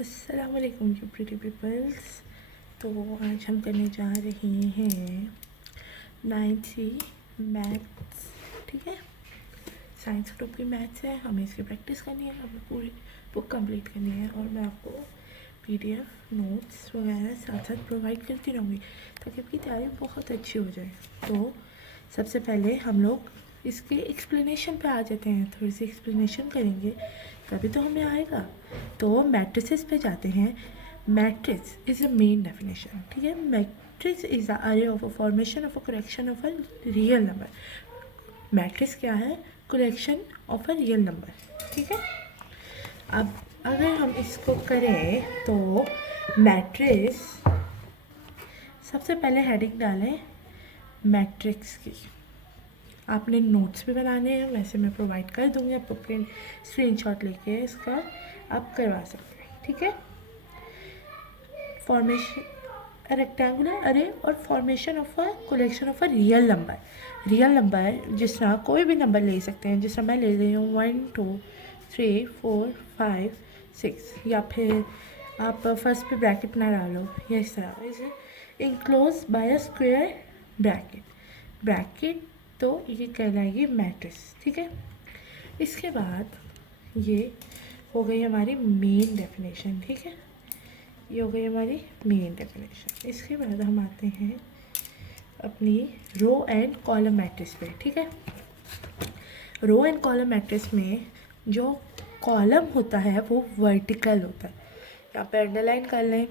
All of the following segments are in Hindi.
अस्सलाम वालेकुम यू प्रीटी पीपल्स। तो आज हम करने जा रहे हैं 9th सी मैथ्स। ठीक है, साइंस ग्रुप की मैथ्स है, हमें इसकी प्रैक्टिस करनी है, हमें पूरी बुक कंप्लीट करनी है और मैं आपको पीडीएफ नोट्स वगैरह साथ साथ प्रोवाइड करती रहूँगी ताकि आपकी तैयारी बहुत अच्छी हो जाए। तो सबसे पहले हम लोग इसके एक्सप्लेनेशन पे आ जाते हैं, थोड़ी सी एक्सप्लेनेशन करेंगे तभी तो हमें आएगा। तो मैट्रिसेस पे जाते हैं। Matrix is a main definition. ठीक है, मैट्रिक्स इज़ द अरे of a formation of a correction of a real number. Matrix क्या है? Collection of a real number. ठीक है, अब अगर हम इसको करें तो मैट्रिक्स, सबसे पहले हेडिंग डालें मैट्रिक्स की। आपने नोट्स भी बनाने हैं, वैसे मैं प्रोवाइड कर दूँगी आपको, प्रिंट स्क्रीनशॉट लेके इसका आप करवा सकते हैं। ठीक है, फॉर्मेशन रेक्टेंगुलर अरे और formation of a collection of a real number. Real number जिस तरह कोई भी नंबर ले सकते हैं, जिस तरह मैं ले रही हूँ 1 2 3 4 5 6, या फिर आप फर्स्ट पे ब्रैकेट ना डालो, या इस तरह इसे enclose by a square bracket, तो ये कहलाएगी मैट्रिक्स। ठीक है, इसके बाद ये हो गई हमारी मेन डेफिनेशन। ठीक है, ये हो गई हमारी मेन डेफिनेशन। इसके बाद हम आते हैं अपनी रो एंड कॉलम मैट्रिक्स पे। ठीक है, रो एंड कॉलम मैट्रिक्स में जो कॉलम होता है वो वर्टिकल होता है, यहाँ पे अंडरलाइन कर लें,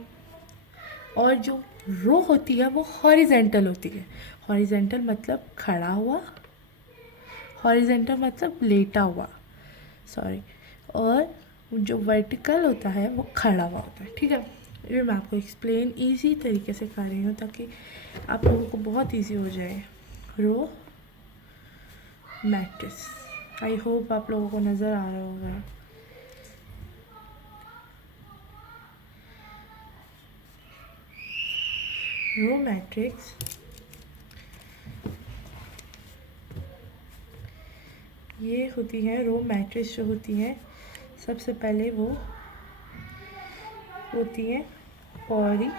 और जो रो होती है वो हॉरिजेंटल होती है। हॉरिजेंटल मतलब खड़ा हुआ, हॉरिजेंटल मतलब लेटा हुआ, सॉरी, और जो वर्टिकल होता है वो खड़ा हुआ होता है। ठीक है, ये मैं आपको एक्सप्लेन इजी तरीके से कर रही हूँ ताकि आप लोगों को बहुत इजी हो जाए। रो मैट्रिक्स, आई होप आप लोगों को नज़र आ रहा होगा। रो मैट्रिक्स ये होती है, रो मैट्रिक्स जो होती है सबसे पहले वो होती है हॉरिजॉन्टल।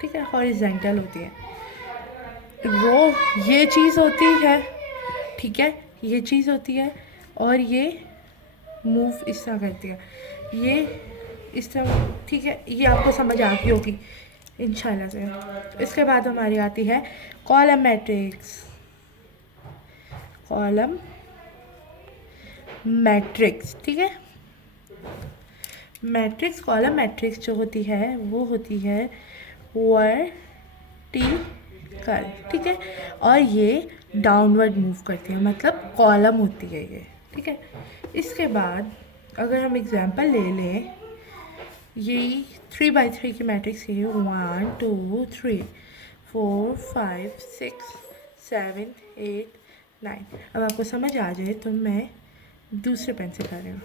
ठीक है, हॉरिजॉन्टल होती है। रो ये चीज़ होती है, ठीक है, ये चीज़ होती है, और ये मूव इस तरह करती है, ये इस तरह। ठीक है, ये आपको समझ आ गई होगी इंशाल्लाह से। इसके बाद हमारी आती है कॉलम मैट्रिक्स। कॉलम मैट्रिक्स, ठीक है, मैट्रिक्स कॉलम मैट्रिक्स जो होती है वो होती है वर्टिकल। ठीक है, और ये डाउनवर्ड मूव करती है, मतलब कॉलम होती है ये। ठीक है, इसके बाद अगर हम एग्जांपल ले लें, यही 3x3 की मैट्रिक्स है, 1 2 3 4 5 6 7 8 9। अब आपको समझ आ जाए तो मैं दूसरे पेन से कर रही हूँ।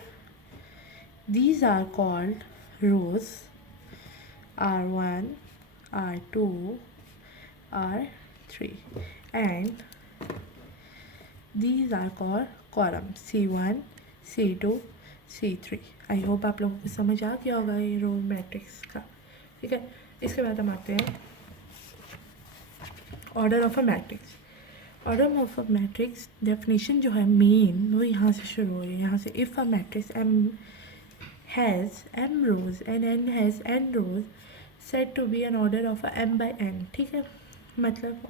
These are called rows, R1, R2, R3, and these are called columns, C1, C2, C3। I hope आप लोगों को समझ आ गया होगा ये रो मैट्रिक्स का। ठीक है, इसके बाद हम आते हैं order of a matrix. Order of a matrix definition जो है मेन, वो यहाँ से शुरू हो रही है, यहाँ से if a matrix M has m rows and n has n rows said to be an order of a m by n। ठीक है, मतलब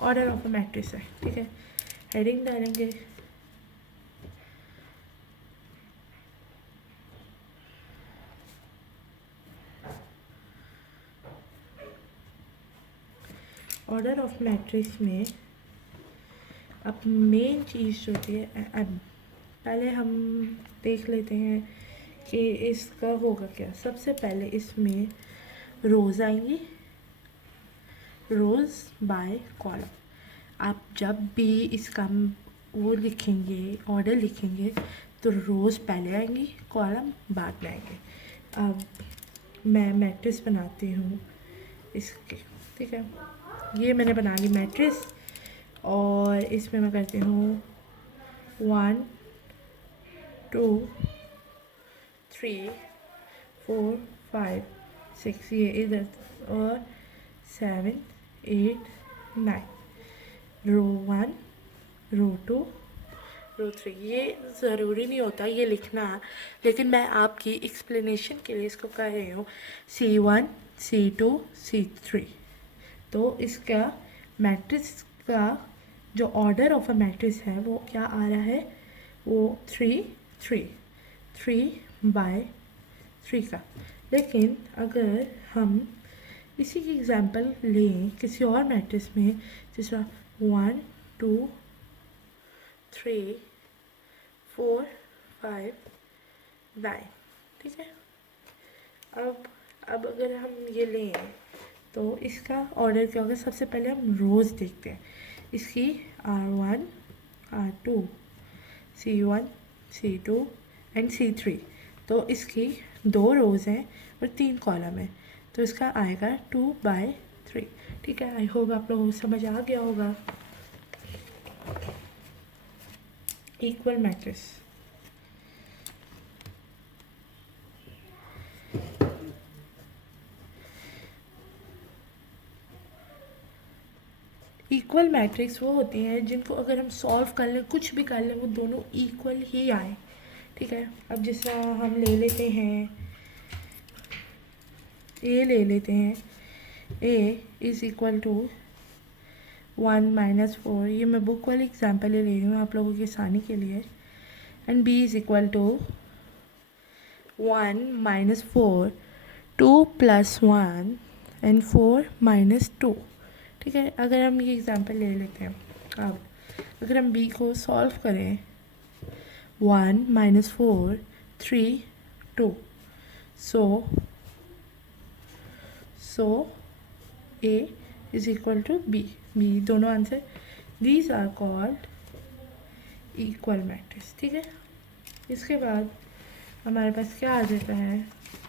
ऑर्डर ऑफ अ मैट्रिक्स है। ठीक है, हेडिंग डालेंगे ऑर्डर ऑफ मैट्रिक्स में। अब मेन चीज़ जो होती है m, पहले हम देख लेते हैं कि इसका होगा क्या। सबसे पहले इसमें रोज़ आएंगी, रोज़ बाय कॉलम। आप जब भी इसका वो लिखेंगे, ऑर्डर लिखेंगे, तो रोज़ पहले आएंगी, कॉलम बाद में आएंगे। अब मैं मैट्रिक्स बनाती हूँ इसके। ठीक है, ये मैंने बना ली मैट्रिक्स, और इसमें मैं करती हूँ 1 2 3 4 5 6 ये इधर, और 7 8 9, रो 1 रो 2 रो 3। ये ज़रूरी नहीं होता ये लिखना, लेकिन मैं आपकी एक्सप्लेनेशन के लिए इसको कर रही हूँ। C1 C2 C3। तो इसका मैट्रिक्स का जो ऑर्डर ऑफ अ मैट्रिक्स है वो क्या आ रहा है, वो 3 3 3/3 का। लेकिन अगर हम इसी की एग्जांपल लें किसी और मैट्रिक्स में, जिस तरह 1 2 3 4 5 9, ठीक है। अब अगर हम ये लें तो इसका ऑर्डर क्या होगा, सबसे पहले हम रोज़ देखते हैं इसकी। R1 R2 C1 C2 and C3। तो इसकी 2 रोज़ हैं और 3 कॉलम है, तो इसका आएगा 2/3। ठीक है, आई होप आप लोगों को समझ आ गया होगा। इक्वल मैट्रिक्स, इक्वल मैट्रिक्स वो होती हैं जिनको अगर हम सॉल्व कर लें, कुछ भी कर लें, वो दोनों इक्वल ही आए। ठीक है, अब जिस तरह हम ले लेते हैं ए, ले लेते हैं ए इज़ इक्वल टू 1 - 4। ये मैं बुक वाली एग्जांपल ले रही हूँ आप लोगों की आसानी के लिए। And B is equal to 1 - 4 2 + 1 and 4 - 2। ठीक है, अगर हम ये एग्जांपल ले लेते हैं, अब अगर हम b को सॉल्व करें, 1 - 4 3 2, so a is equal to b। दोनों answer, these are called equal matrix. ठीक है, इसके बाद हमारे पास क्या आ जाता है,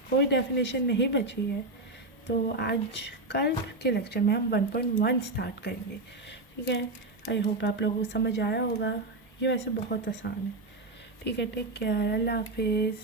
कोई डेफिनेशन नहीं बची है। तो आज कल के लेक्चर में हम 1.1 स्टार्ट करेंगे। ठीक है, आई होप आप लोगों को समझ आया होगा। ये वैसे बहुत आसान है। ठीक है, टेक केयर, अल्लाह हाफिज़।